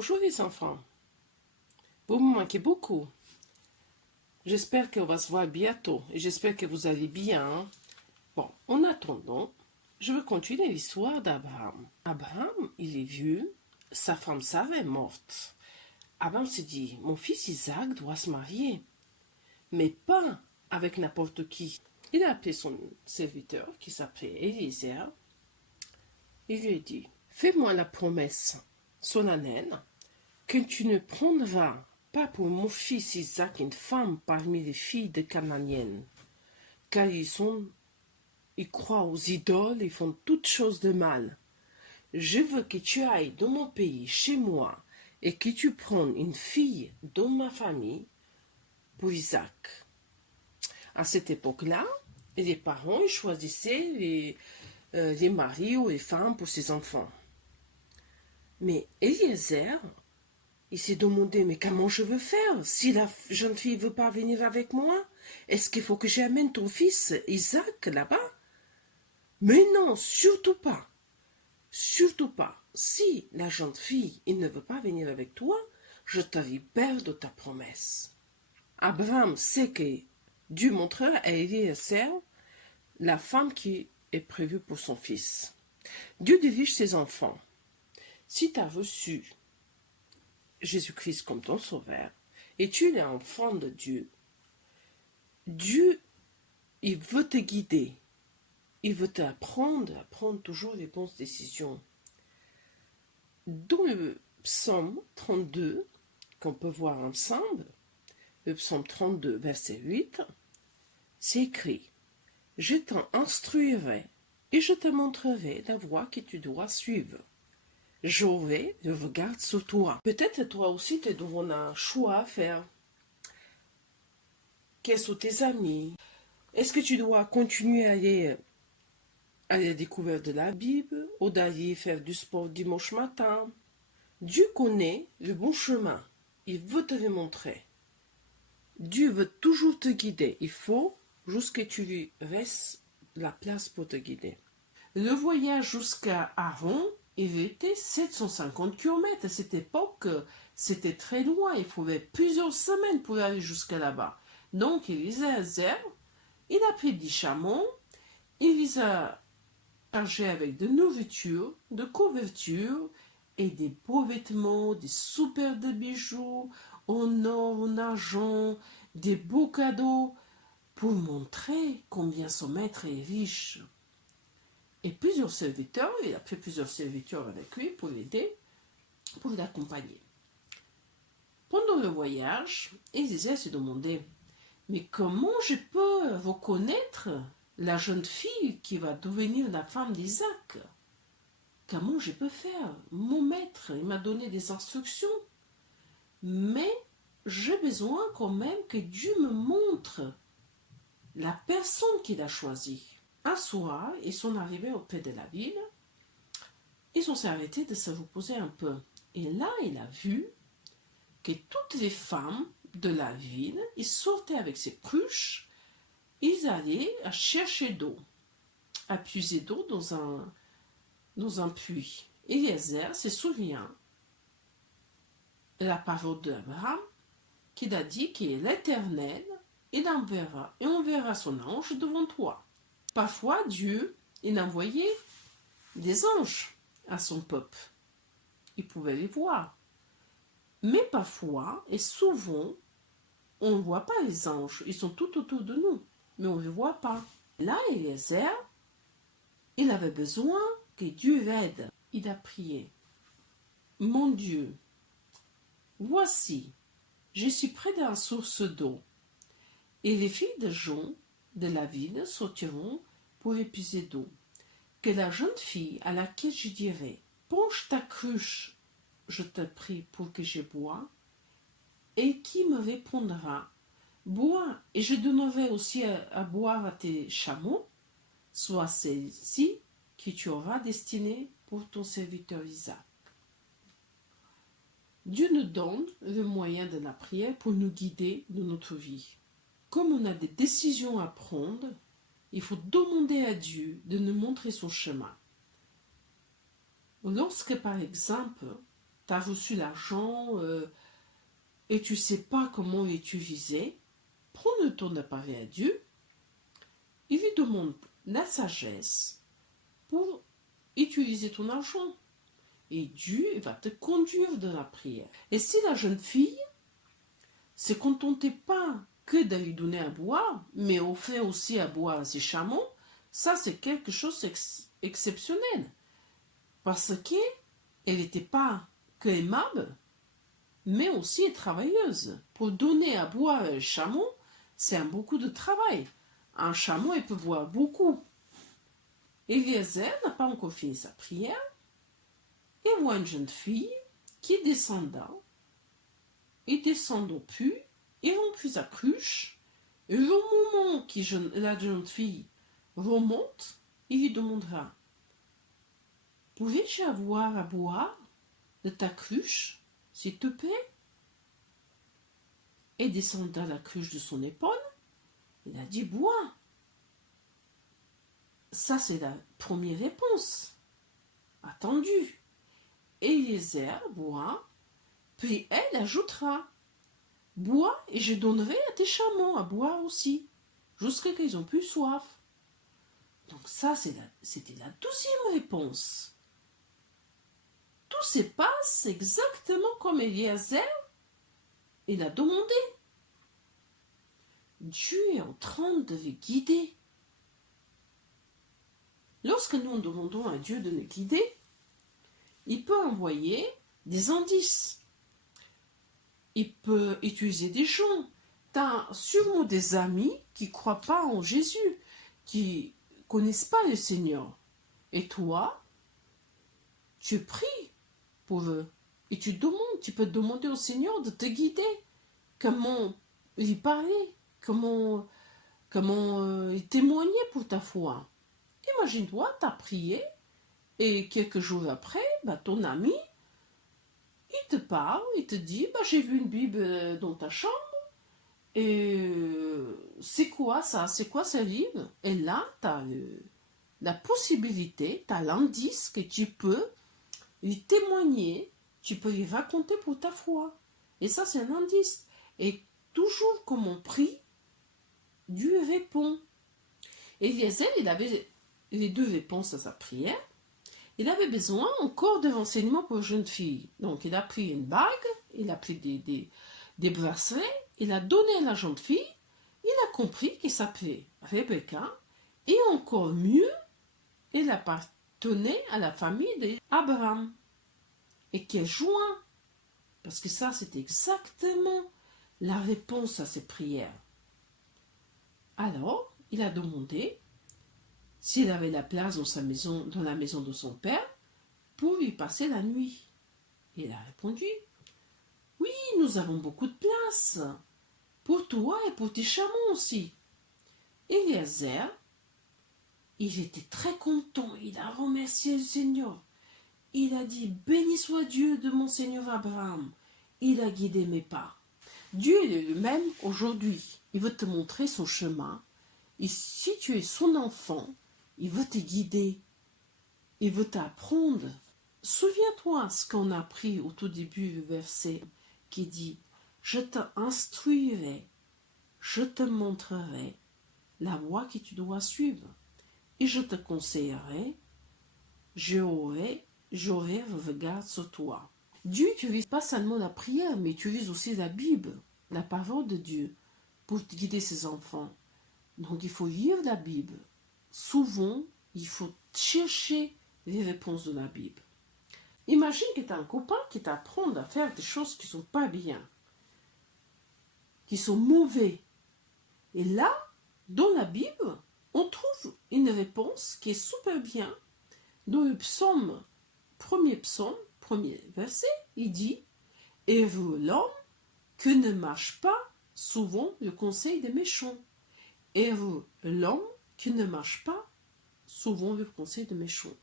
Bonjour les enfants, vous me manquez beaucoup. J'espère qu'on va se voir bientôt et j'espère que vous allez bien. Bon, en attendant, je vais continuer l'histoire d'Abraham. Abraham, il est vieux, sa femme Sarah est morte. Abraham s'est dit, mon fils Isaac doit se marier, mais pas avec n'importe qui. Il a appelé son serviteur qui s'appelait Eliezer. Il lui a dit, fais-moi la promesse solennelle que tu ne prendras pas pour mon fils Isaac une femme parmi les filles de Canaaniennes, car ils croient aux idoles et font toutes choses de mal. Je veux que tu ailles dans mon pays, chez moi, et que tu prennes une fille de ma famille pour Isaac. À cette époque-là, les parents choisissaient les maris ou les femmes pour ses enfants. Mais Eliezer, il s'est demandé, mais comment je veux faire si la jeune fille ne veut pas venir avec moi? Est-ce qu'il faut que j'amène ton fils Isaac là-bas? Mais non, surtout pas. Surtout pas. Si la jeune fille ne veut pas venir avec toi, je te libère de ta promesse. Abraham sait que Dieu montrera à Eliezer la femme qui est prévue pour son fils. Dieu dirige ses enfants. Si tu as reçu Jésus-Christ comme ton sauveur, et tu es enfant de Dieu, Dieu, il veut te guider. Il veut t'apprendre à prendre toujours les bonnes décisions. Dans le psaume 32, qu'on peut voir ensemble, le psaume 32, verset 8, c'est écrit, « Je t'instruirai et je te montrerai la voie que tu dois suivre. J'aurai le regard sur toi. » Peut-être toi aussi, tu dois un choix à faire. Quels sont tes amis? Est-ce que tu dois continuer à aller à la découverte de la Bible ou d'aller faire du sport dimanche matin? Dieu connaît le bon chemin. Il veut te le montrer. Dieu veut toujours te guider. Il faut juste que tu lui laisses la place pour te guider. Le voyage jusqu'à Aaron, il était 750 km. À cette époque, c'était très loin. Il faudrait plusieurs semaines pour aller jusqu'à là-bas. Donc, Eliezer, il a pris 10 chameaux. Il les a chargés avec de nourriture, de couverture et des beaux vêtements, des superbes bijoux, en or, en argent, des beaux cadeaux pour montrer combien son maître est riche. Et plusieurs serviteurs, il a pris plusieurs serviteurs avec lui pour l'aider, pour l'accompagner. Pendant le voyage, Eliezer se demandait, mais comment je peux reconnaître la jeune fille qui va devenir la femme d'Isaac? Comment je peux faire? Mon maître, il m'a donné des instructions, mais j'ai besoin quand même que Dieu me montre la personne qu'il a choisie. Un soir, ils sont arrivés auprès de la ville. Ils ont s'arrêté de se reposer un peu. Et là, il a vu que toutes les femmes de la ville, ils sortaient avec ces cruches. Ils allaient à chercher d'eau, à puiser d'eau dans un puits. Eliezer se souvient de la parole d'Abraham qui a dit qu'il est l'Éternel, il enverra et on verra son ange devant toi. Parfois, Dieu, il envoyait des anges à son peuple. Il pouvait les voir. Mais parfois, et souvent, on ne voit pas les anges. Ils sont tout autour de nous, mais on ne les voit pas. Là, Eliezer, il avait besoin que Dieu l'aide. Il a prié. Mon Dieu, voici, je suis près de la source d'eau, et les filles de gens de la ville sortiront pour épuiser d'eau. Que la jeune fille à laquelle je dirai, penche ta cruche, je te prie pour que je bois, et qui me répondra, bois, et je donnerai aussi à boire à tes chameaux, soit celle-ci que tu auras destinée pour ton serviteur Isaac. Dieu nous donne le moyen de la prière pour nous guider dans notre vie. Comme on a des décisions à prendre, il faut demander à Dieu de nous montrer son chemin. Lorsque, par exemple, tu as reçu l'argent et tu ne sais pas comment l'utiliser, prends le temps de parler à Dieu. Il lui demande la sagesse pour utiliser ton argent. Et Dieu va te conduire dans la prière. Et si la jeune fille se contentait pas que de lui donner à boire, mais offrir aussi à boire à ses chameaux, ça c'est quelque chose d'exceptionnel. Parce qu'elle n'était pas que aimable, mais aussi travailleuse. Pour donner à boire à un chameau, c'est beaucoup de travail. Un chameau, il peut boire beaucoup. Eliezer n'a pas encore fini sa prière. Il voit une jeune fille qui descendait. Il descend au puits, il remplit sa cruche, et au moment que la jeune fille remonte, il lui demandera: Pouvais-je avoir à boire de ta cruche, s'il te plaît? Et descendant la cruche de son épaule, il a dit: Bois. Ça, c'est la première réponse. Attendue. Eliezer boit, puis elle ajoutera: Bois et je donnerai à tes chameaux à boire aussi, jusqu'à qu'ils ont plus soif. Donc ça, c'était la deuxième réponse. Tout se passe exactement comme Eliezer il a demandé. Dieu est en train de les guider. Lorsque nous demandons à Dieu de nous guider, il peut envoyer des indices. Il peut utiliser des gens. Tu as sûrement des amis qui ne croient pas en Jésus, qui ne connaissent pas le Seigneur. Et toi, tu pries pour eux. Et tu peux demander au Seigneur de te guider. Comment lui parler, comment témoigner pour ta foi. Imagine-toi, tu as prié et quelques jours après, ton ami, il te parle, il te dit: j'ai vu une Bible dans ta chambre et c'est quoi ça? C'est quoi ce livre? Et là, tu as la possibilité, tu as l'indice que tu peux lui témoigner, tu peux lui raconter pour ta foi. Et ça, c'est un indice. Et toujours comme on prie, Dieu répond. Eliezer, il avait les deux réponses à sa prière. Il avait besoin encore de renseignements pour une jeune fille. Donc, il a pris une bague, il a pris des bracelets, il a donné à la jeune fille, il a compris qu'elle s'appelait Rebecca, et encore mieux, elle appartenait à la famille d'Abraham. Et qu'elle joint, parce que ça, c'était exactement la réponse à ses prières. Alors, il a demandé s'il avait la place dans sa maison, dans la maison de son père, pour lui passer la nuit. Et il a répondu: oui, nous avons beaucoup de place, pour toi et pour tes chameaux aussi. Eliezer, il était très content, il a remercié le Seigneur. Il a dit: béni soit Dieu de mon Seigneur Abraham, il a guidé mes pas. Dieu est le même aujourd'hui, il veut te montrer son chemin, et si tu es son enfant, il veut te guider, il veut t'apprendre. Souviens-toi ce qu'on a appris au tout début du verset qui dit: je t'instruirai, je te montrerai la voie que tu dois suivre, et je te conseillerai, j'aurai regard sur toi. Dieu n'utilise pas seulement la prière, mais utilise aussi la Bible, la parole de Dieu, pour guider ses enfants. Donc il faut lire la Bible. Souvent, il faut chercher les réponses de la Bible. Imagine que tu as un copain qui t'apprend à faire des choses qui ne sont pas bien, qui sont mauvais. Et là, dans la Bible, on trouve une réponse qui est super bien. Dans le psaume, premier verset, il dit: et vous, l'homme, que ne marche pas souvent le conseil des méchants. Et vous, l'homme, qui ne marche pas souvent le conseil des méchants.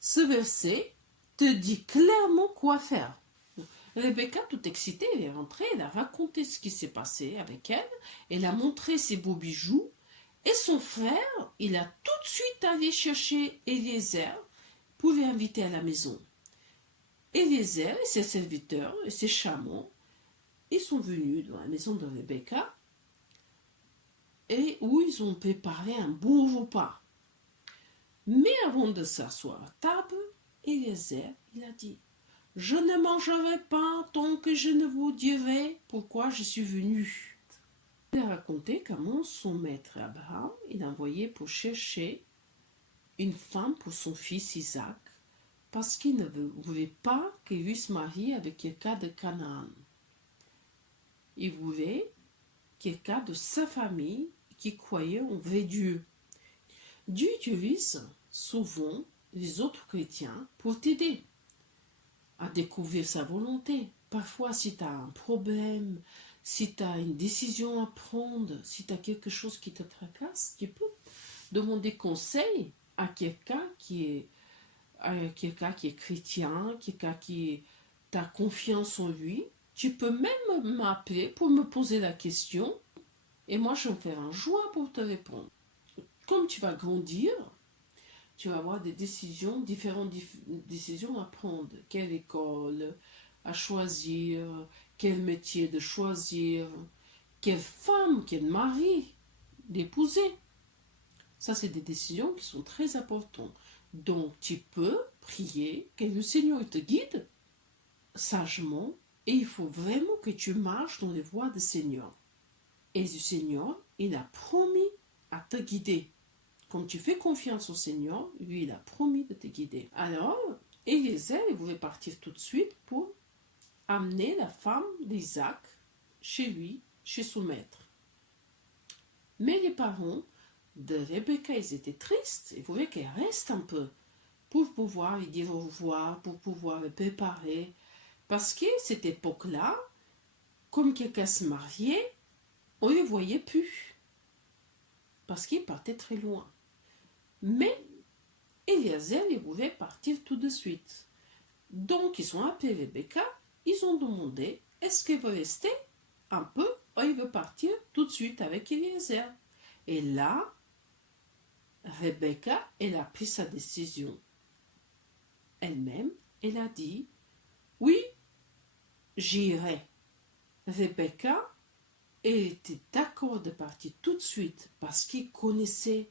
Ce verset te dit clairement quoi faire. Rebecca, toute excitée, elle est rentrée, elle a raconté ce qui s'est passé avec elle, elle a montré ses beaux bijoux, et son frère, il a tout de suite allé chercher Eliezer pour l'inviter à la maison. Eliezer et ses serviteurs et ses chameaux, ils sont venus dans la maison de Rebecca et où ils ont préparé un beau repas. Mais avant de s'asseoir à table, Eliezer, il a dit, « Je ne mangerai pas tant que je ne vous dirai pourquoi je suis venu. » Il a raconté comment son maître Abraham, il a envoyé pour chercher une femme pour son fils Isaac, parce qu'il ne voulait pas qu'il puisse se marier avec quelqu'un de Canaan. Il voulait quelqu'un de sa famille qui croyait en vrai Dieu. Dieu utilise souvent les autres chrétiens pour t'aider à découvrir sa volonté. Parfois, si tu as un problème, si tu as une décision à prendre, si tu as quelque chose qui te tracasse, tu peux demander conseil à quelqu'un qui est chrétien, quelqu'un qui a confiance en lui. Tu peux même m'appeler pour me poser la question et moi je vais me faire un joie pour te répondre. Comme tu vas grandir, tu vas avoir des décisions, différentes décisions à prendre. Quelle école à choisir, quel métier de choisir, quelle femme, quel mari d'épouser. Ça, c'est des décisions qui sont très importantes. Donc, tu peux prier que le Seigneur te guide sagement et il faut vraiment que tu marches dans les voies du Seigneur. Et le Seigneur, il a promis à te guider. Quand tu fais confiance au Seigneur, lui, il a promis de te guider. Alors, Eliezer, il voulait partir tout de suite pour amener la femme d'Isaac chez lui, chez son maître. Mais les parents de Rebecca, ils étaient tristes. Ils voulaient qu'elle reste un peu pour pouvoir lui dire au revoir, pour pouvoir le préparer. Parce qu'à cette époque-là, comme quelqu'un se mariait, on ne le voyait plus. Parce qu'il partait très loin. Mais Eliezer, il voulait partir tout de suite. Donc, ils ont appelé Rebecca, ils ont demandé, est-ce qu'il veut rester un peu ou il veut partir tout de suite avec Eliezer? Et là, Rebecca, elle a pris sa décision. Elle-même, elle a dit, oui, j'irai. Rebecca, elle était d'accord de partir tout de suite parce qu'elle connaissait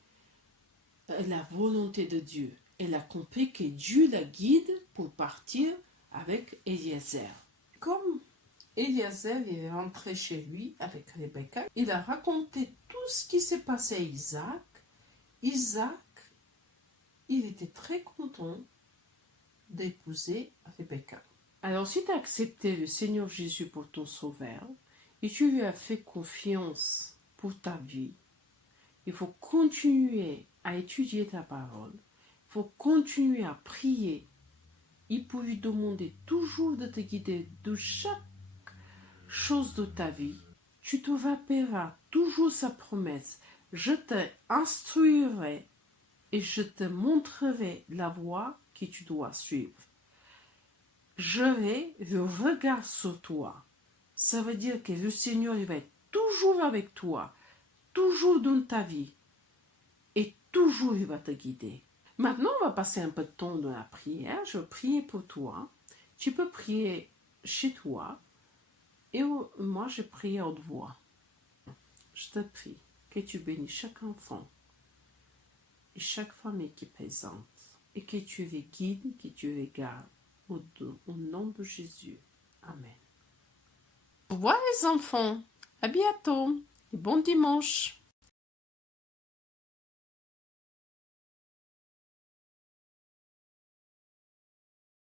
la volonté de Dieu. Elle a compris que Dieu la guide pour partir avec Eliezer. Comme Eliezer est rentré chez lui avec Rebecca, il a raconté tout ce qui s'est passé à Isaac. Isaac, il était très content d'épouser Rebecca. Alors, si tu as accepté le Seigneur Jésus pour ton sauveur et tu lui as fait confiance pour ta vie, il faut continuer à étudier ta parole, il faut continuer à prier. Il faut lui demander toujours de te guider de chaque chose de ta vie. Tu te rappelleras toujours sa promesse. Je te instruirai et je te montrerai la voie que tu dois suivre. J'aurai le regard sur toi. Ça veut dire que le Seigneur il va être toujours avec toi, toujours dans ta vie. Et toujours il va te guider. Maintenant, on va passer un peu de temps dans la prière. Je vais prier pour toi. Tu peux prier chez toi. Et moi, je prie à haute voix. Je te prie que tu bénis chaque enfant et chaque famille qui est présente. Et que tu les guides, que tu les gardes. Au nom de Jésus. Amen. Au revoir les enfants. À bientôt. Et bon dimanche.